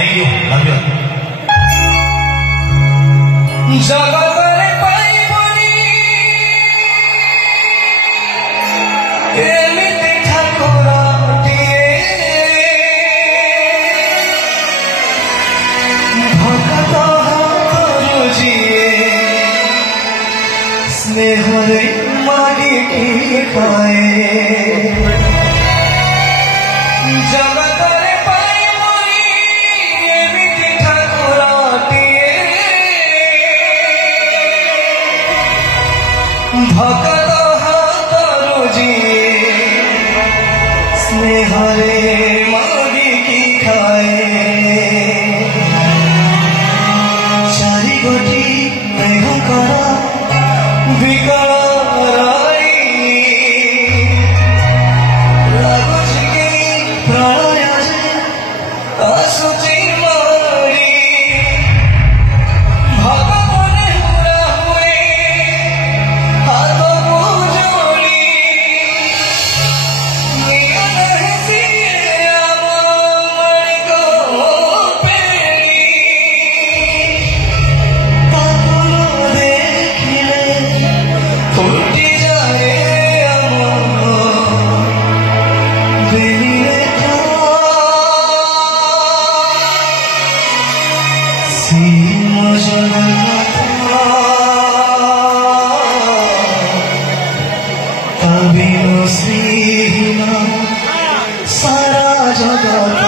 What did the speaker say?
thank you love you जगतरे पाइबनी एमिति ठाकुरटिए भक्त करुजिए स्नेहरे मागिकी खाए जगतरे पाइबनी एमिति ठाकुरटिए भक्त करुजिए स्नेहरे मागिकी खाए चारि गोटी देहकर विकल लाଗୁଛି କି ପ୍ରଳୟ ଯେ ଆସୁଛି ମାରି ଭଗବାନ ହୁରା ହୁଏ ହାତକୁ ଯୋଡ଼ି ନିଅ ନାହିଁ ସିଏ ଆମ ମାଳିକ ପେଡ଼ି ପାପୁର ଦେଖିଲେ ଫୁଟିଯାଏ ଆମ ବେନିରେ ସିମ ଜଗନ୍ନାଥ ତା ବିନୁ ଶ୍ରୀହୀନ ସାରା ଜଗତ